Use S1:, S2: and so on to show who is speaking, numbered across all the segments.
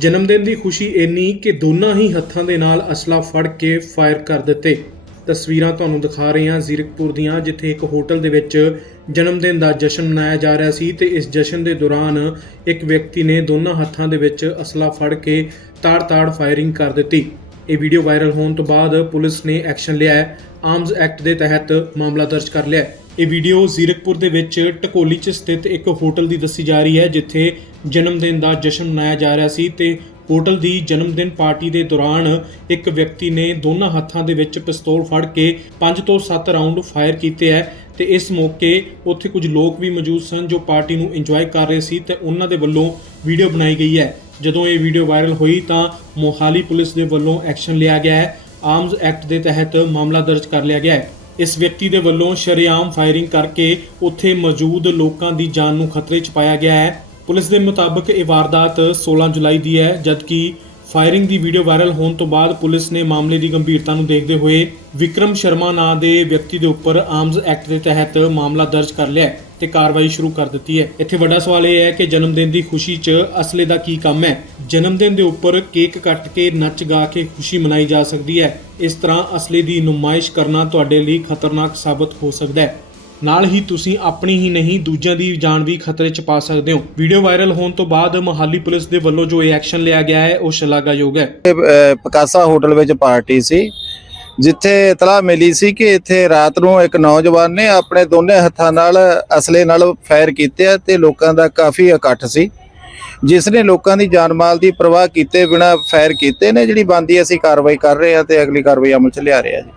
S1: ਜਨਮ ਦਿਨ ਦੀ ਖੁਸ਼ੀ ਇੰਨੀ ਕਿ ਦੋਨਾਂ ਹੀ ਹੱਥਾਂ ਦੇ ਨਾਲ ਅਸਲਾ ਫੜ ਕੇ ਫਾਇਰ ਕਰ ਦਿੱਤੇ। ਤਸਵੀਰਾਂ ਤੁਹਾਨੂੰ ਦਿਖਾ ਰਹੇ ਹਾਂ ਜ਼ੀਰਕਪੁਰ ਦੀਆਂ, ਜਿੱਥੇ ਇੱਕ ਹੋਟਲ ਦੇ ਵਿੱਚ ਜਨਮ ਦਿਨ ਦਾ ਜਸ਼ਨ ਮਨਾਇਆ ਜਾ ਰਿਹਾ ਸੀ ਤੇ ਇਸ ਜਸ਼ਨ ਦੇ ਦੌਰਾਨ ਇੱਕ ਵਿਅਕਤੀ ਨੇ ਦੋਨਾਂ ਹੱਥਾਂ ਦੇ ਵਿੱਚ ਅਸਲਾ ਫੜ ਕੇ ਤਾੜ-ਤਾੜ ਫਾਇਰਿੰਗ ਕਰ ਦਿੱਤੀ। ਇਹ ਵੀਡੀਓ ਵਾਇਰਲ ਹੋਣ ਤੋਂ ਬਾਅਦ ਪੁਲਿਸ ਨੇ ਐਕਸ਼ਨ ਲਿਆ ਹੈ। ਆਰਮਸ ਐਕਟ ਦੇ ਤਹਿਤ ਮਾਮਲਾ ਦਰਜ ਕਰ ਲਿਆ ਹੈ। ਇਹ ਵੀਡੀਓ ਜ਼ੀਰਕਪੁਰ ਦੇ ਵਿੱਚ ਟਕੋਲੀ 'ਚ ਸਥਿਤ ਇੱਕ ਹੋਟਲ ਦੀ ਦੱਸੀ ਜਾ ਰਹੀ ਹੈ, ਜਿੱਥੇ ਜਨਮ ਦਿਨ ਦਾ ਜਸ਼ਨ ਮਨਾਇਆ ਜਾ ਰਿਹਾ ਸੀ ਤੇ ਹੋਟਲ ਦੀ ਜਨਮ ਦਿਨ ਪਾਰਟੀ ਦੇ ਦੌਰਾਨ ਇੱਕ ਵਿਅਕਤੀ ਨੇ ਦੋਨਾਂ ਹੱਥਾਂ ਦੇ ਵਿੱਚ ਪਿਸਤੌਲ ਫੜ ਕੇ 5 ਤੋਂ 7 ਰਾਉਂਡ ਫਾਇਰ ਕੀਤੇ ਹੈ ਤੇ ਇਸ ਮੌਕੇ ਉੱਥੇ ਕੁਝ ਲੋਕ ਵੀ ਮੌਜੂਦ ਸਨ ਜੋ ਪਾਰਟੀ ਨੂੰ ਇੰਜੋਏ ਕਰ ਰਹੇ ਸੀ ਤੇ ਉਹਨਾਂ ਦੇ ਵੱਲੋਂ ਵੀਡੀਓ ਬਣਾਈ ਗਈ ਹੈ। ਜਦੋਂ ਇਹ ਵੀਡੀਓ ਵਾਇਰਲ ਹੋਈ ਤਾਂ ਮੋਹਾਲੀ ਪੁਲਿਸ ਦੇ ਵੱਲੋਂ ਐਕਸ਼ਨ ਲਿਆ ਗਿਆ ਹੈ। ਆਰਮਸ ਐਕਟ ਦੇ ਤਹਿਤ ਮਾਮਲਾ ਦਰਜ ਕਰ ਲਿਆ ਗਿਆ ਹੈ। ਇਸ ਵਿਅਕਤੀ ਦੇ ਵੱਲੋਂ ਸ਼ਰੇਆਮ ਫਾਇਰਿੰਗ ਕਰਕੇ ਉੱਥੇ ਮੌਜੂਦ ਲੋਕਾਂ ਦੀ ਜਾਨ ਨੂੰ ਖਤਰੇ 'ਚ ਪਾਇਆ ਗਿਆ ਹੈ। ਪੁਲਿਸ ਦੇ ਮੁਤਾਬਕ ਇਹ ਵਾਰਦਾਤ 16 ਜੁਲਾਈ ਦੀ ਹੈ, ਜਦਕਿ ਫਾਇਰਿੰਗ ਦੀ ਵੀਡੀਓ ਵਾਇਰਲ ਹੋਣ ਤੋਂ ਬਾਅਦ ਪੁਲਿਸ ਨੇ ਮਾਮਲੇ ਦੀ ਗੰਭੀਰਤਾ ਨੂੰ ਦੇਖਦੇ ਹੋਏ ਵਿਕਰਮ ਸ਼ਰਮਾ ਨਾਂ ਦੇ ਵਿਅਕਤੀ ਦੇ ਉੱਪਰ ਆਰਮਜ਼ ਐਕਟ ਦੇ ਤਹਿਤ ਮਾਮਲਾ ਦਰਜ ਕਰ ਲਿਆ ਹੈ। ਤੇ ਕਾਰਵਾਈ ਸ਼ੁਰੂ ਕਰ ਦਿੱਤੀ ਹੈ। ਇੱਥੇ ਵੱਡਾ ਸਵਾਲ ਇਹ ਹੈ ਕਿ ਜਨਮ ਦਿਨ ਦੀ ਖੁਸ਼ੀ 'ਚ ਅਸਲੇ ਦਾ ਕੀ ਕੰਮ ਹੈ? ਜਨਮ ਦਿਨ ਦੇ ਉੱਪਰ ਕੇਕ ਕੱਟ ਕੇ ਨੱਚ ਗਾ ਕੇ ਖੁਸ਼ੀ ਮਨਾਈ ਜਾ ਸਕਦੀ ਹੈ। ਇਸ ਤਰ੍ਹਾਂ ਅਸਲੇ ਦੀ ਨੁਮਾਇਸ਼ ਕਰਨਾ ਤੁਹਾਡੇ ਲਈ ਖਤਰਨਾਕ ਸਾਬਤ ਹੋ ਸਕਦਾ ਹੈ। ਨਾਲ ਹੀ ਤੁਸੀਂ ਆਪਣੀ ਹੀ ਨਹੀਂ ਦੂਜਿਆਂ ਦੀ ਜਾਨ ਵੀ ਖਤਰੇ 'ਚ ਪਾ ਸਕਦੇ ਹੋ। ਵੀਡੀਓ ਵਾਇਰਲ ਹੋਣ ਤੋਂ ਬਾਅਦ ਮਹਾਲੀ ਪੁਲਿਸ ਦੇ ਵੱਲੋਂ ਜੋ ਇਹ ਐਕਸ਼ਨ ਲਿਆ ਗਿਆ ਹੈ ਉਹ ਸ਼ਲਾਘਾਯੋਗ ਹੈ।
S2: ਇਹ, ਅਹ, ਪਕਾਸਾ ਹੋਟਲ ਵਿੱਚ ਪਾਰਟੀ ਸੀ। ਜਿੱਥੇ ਇਤਲਾਹ ਮਿਲੀ ਸੀ ਕਿ ਇੱਥੇ ਰਾਤ ਨੂੰ ਇੱਕ ਨੌਜਵਾਨ ਨੇ ਆਪਣੇ ਦੋਨੇ ਹੱਥਾਂ ਨਾਲ ਅਸਲੇ ਨਾਲ ਫਾਇਰ ਕੀਤੇ ਤੇ ਲੋਕਾਂ ਦਾ ਕਾਫੀ ਇਕੱਠ ਸੀ। ਜਿਸ ਨੇ ਲੋਕਾਂ ਦੀ ਜਾਨ ਮਾਲ ਦੀ ਪਰਵਾਹ ਕੀਤੇ ਬਿਨਾ ਫਾਇਰ ਕੀਤੇ ਨੇ, ਜਿਹੜੀ ਬੰਦੀ ਅਸੀਂ ਕਾਰਵਾਈ ਕਰ ਰਹੇ ਹਾਂ ਤੇ ਅਗਲੀ ਕਾਰਵਾਈ ਅਮਲ 'ਚ ਲਿਆ ਰਹੇ ਆ ਜੀ।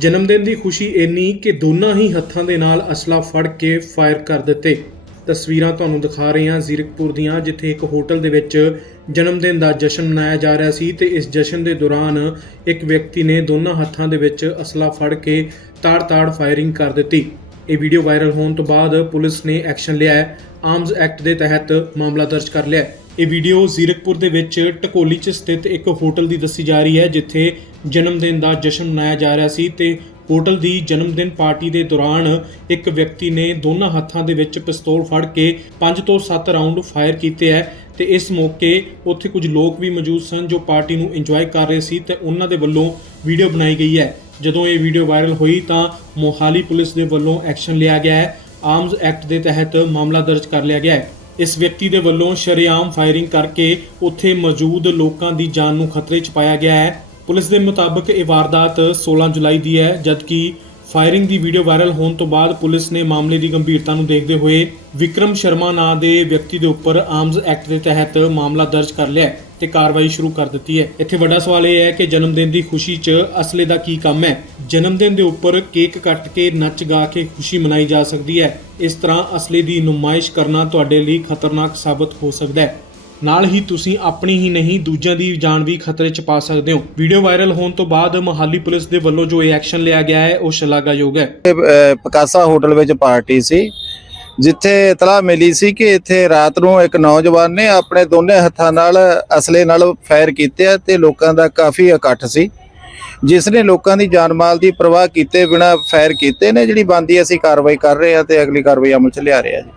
S1: ਜਨਮ ਦਿਨ ਦੀ ਖੁਸ਼ੀ ਇੰਨੀ ਕਿ ਦੋਨਾਂ ਹੀ ਹੱਥਾਂ ਦੇ ਨਾਲ ਅਸਲਾ ਫੜ ਕੇ ਫਾਇਰ ਕਰ ਦਿੱਤੇ। ਤਸਵੀਰਾਂ ਤੁਹਾਨੂੰ ਦਿਖਾ ਰਹੇ ਹਾਂ ਜ਼ੀਰਕਪੁਰ ਦੀਆਂ, ਜਿੱਥੇ ਇੱਕ ਹੋਟਲ ਦੇ ਵਿੱਚ ਜਨਮ ਦਿਨ ਦਾ ਜਸ਼ਨ ਮਨਾਇਆ ਜਾ ਰਿਹਾ ਸੀ ਤੇ ਇਸ ਜਸ਼ਨ ਦੇ ਦੌਰਾਨ ਇੱਕ ਵਿਅਕਤੀ ਨੇ ਦੋਨਾਂ ਹੱਥਾਂ ਦੇ ਵਿੱਚ ਅਸਲਾ ਫੜ ਕੇ ਤਾੜ-ਤਾੜ ਫਾਇਰਿੰਗ ਕਰ ਦਿੱਤੀ। ਇਹ ਵੀਡੀਓ ਵਾਇਰਲ ਹੋਣ ਤੋਂ ਬਾਅਦ ਪੁਲਿਸ ਨੇ ਐਕਸ਼ਨ ਲਿਆ ਹੈ। ਆਰਮਸ ਐਕਟ ਦੇ ਤਹਿਤ ਮਾਮਲਾ ਦਰਜ ਕਰ ਲਿਆ ਹੈ। ਇਹ ਵੀਡੀਓ ਜ਼ੀਰਕਪੁਰ ਦੇ ਵਿੱਚ ਟਕੋਲੀ 'ਚ ਸਥਿਤ ਇੱਕ ਹੋਟਲ ਦੀ ਦੱਸੀ ਜਾ ਰਹੀ ਹੈ, ਜਿੱਥੇ ਜਨਮ ਦਿਨ ਦਾ ਜਸ਼ਨ ਮਨਾਇਆ ਜਾ ਰਿਹਾ ਸੀ ਤੇ ਹੋਟਲ ਦੀ ਜਨਮ ਦਿਨ ਪਾਰਟੀ ਦੇ ਦੌਰਾਨ ਇੱਕ ਵਿਅਕਤੀ ਨੇ ਦੋਨਾਂ ਹੱਥਾਂ ਦੇ ਵਿੱਚ ਪਿਸਤੌਲ ਫੜ ਕੇ 5 ਤੋਂ 7 ਰਾਉਂਡ ਫਾਇਰ ਕੀਤੇ ਹੈ ਤੇ ਇਸ ਮੌਕੇ ਉੱਥੇ ਕੁਝ ਲੋਕ ਵੀ ਮੌਜੂਦ ਸਨ ਜੋ ਪਾਰਟੀ ਨੂੰ ਇੰਜੋਏ ਕਰ ਰਹੇ ਸੀ ਤੇ ਉਹਨਾਂ ਦੇ ਵੱਲੋਂ ਵੀਡੀਓ ਬਣਾਈ ਗਈ ਹੈ। ਜਦੋਂ ਇਹ ਵੀਡੀਓ ਵਾਇਰਲ ਹੋਈ ਤਾਂ ਮੋਹਾਲੀ ਪੁਲਿਸ ਦੇ ਵੱਲੋਂ ਐਕਸ਼ਨ ਲਿਆ ਗਿਆ ਹੈ। ਆਰਮਸ ਐਕਟ ਦੇ ਤਹਿਤ ਮਾਮਲਾ ਦਰਜ ਕਰ ਲਿਆ ਗਿਆ ਹੈ। ਇਸ ਵਿਅਕਤੀ ਦੇ ਵੱਲੋਂ ਸ਼ਰੇਆਮ ਫਾਇਰਿੰਗ ਕਰਕੇ ਉੱਥੇ ਮੌਜੂਦ ਲੋਕਾਂ ਦੀ ਜਾਨ ਨੂੰ ਖਤਰੇ 'ਚ ਪਾਇਆ ਗਿਆ ਹੈ। ਪੁਲਿਸ ਦੇ ਮੁਤਾਬਕ ਇਹ ਵਾਰਦਾਤ 16 ਜੁਲਾਈ ਦੀ ਹੈ, ਜਦਕਿ ਫਾਇਰਿੰਗ ਦੀ ਵੀਡੀਓ ਵਾਇਰਲ ਹੋਣ ਤੋਂ ਬਾਅਦ ਪੁਲਿਸ ਨੇ ਮਾਮਲੇ ਦੀ ਗੰਭੀਰਤਾ ਨੂੰ ਦੇਖਦੇ ਹੋਏ ਵਿਕਰਮ ਸ਼ਰਮਾ ਨਾਂ ਦੇ ਵਿਅਕਤੀ ਦੇ ਉੱਪਰ ਆਰਮਜ਼ ਐਕਟ ਦੇ ਤਹਿਤ ਮਾਮਲਾ ਦਰਜ ਕਰ ਲਿਆ ਹੈ ਤੇ ਕਾਰਵਾਈ ਸ਼ੁਰੂ ਕਰ ਦਿੱਤੀ ਹੈ। ਇੱਥੇ ਵੱਡਾ ਸਵਾਲ ਇਹ ਹੈ ਕਿ ਜਨਮ ਦਿਨ ਦੀ ਖੁਸ਼ੀ 'ਚ ਅਸਲੇ ਦਾ ਕੀ ਕੰਮ ਹੈ? ਜਨਮ ਦਿਨ ਦੇ ਉੱਪਰ ਕੇਕ ਕੱਟ ਕੇ ਨੱਚ ਗਾ ਕੇ ਖੁਸ਼ੀ ਮਨਾਈ ਜਾ ਸਕਦੀ ਹੈ। ਇਸ ਤਰ੍ਹਾਂ ਅਸਲੇ ਦੀ ਨੁਮਾਇਸ਼ ਕਰਨਾ ਤੁਹਾਡੇ ਲਈ ਖਤਰਨਾਕ ਸਾਬਤ ਹੋ ਸਕਦਾ ਹੈ। ਨਾਲ ਹੀ ਤੁਸੀਂ ਆਪਣੀ ਹੀ ਨਹੀਂ, ਦੂਜਿਆਂ ਦੀ ਜਾਨ ਵੀ ਖਤਰੇ 'ਚ ਪਾ ਸਕਦੇ ਹੋ। ਵੀਡੀਓ ਵਾਇਰਲ ਹੋਣ ਤੋਂ ਬਾਅਦ ਮਹਾਲੀ ਪੁਲਿਸ ਦੇ ਵੱਲੋਂ ਜੋ ਇਹ ਐਕਸ਼ਨ ਲਿਆ ਗਿਆ ਹੈ, ਉਹ ਸ਼ਲਾਘਾਯੋਗ ਹੈ।
S2: ਪਕਾਸਾ ਹੋਟਲ ਵਿੱਚ ਪਾਰਟੀ ਸੀ, ਜਿੱਥੇ ਇਤਲਾਹ ਮਿਲੀ ਸੀ ਕਿ ਇੱਥੇ ਰਾਤ ਨੂੰ ਇੱਕ ਨੌਜਵਾਨ ਨੇ ਆਪਣੇ ਦੋਨੇ ਹੱਥਾਂ ਨਾਲ ਅਸਲੇ ਨਾਲ ਫਾਇਰ ਕੀਤੇ ਤੇ ਲੋਕਾਂ ਦਾ ਕਾਫੀ ਇਕੱਠ ਸੀ। ਜਿਸ ਨੇ ਲੋਕਾਂ ਦੀ ਜਾਨ ਮਾਲ ਦੀ ਪਰਵਾਹ ਕੀਤੇ ਬਿਨਾ ਫਾਇਰ ਕੀਤੇ ਨੇ, ਜਿਹੜੀ ਬੰਦੀ ਅਸੀਂ ਕਾਰਵਾਈ ਕਰ ਰਹੇ ਆ ਤੇ ਅਗਲੀ ਕਾਰਵਾਈ ਅਮਲ 'ਚ ਲਿਆ ਰਹੇ ਆ ਜੀ।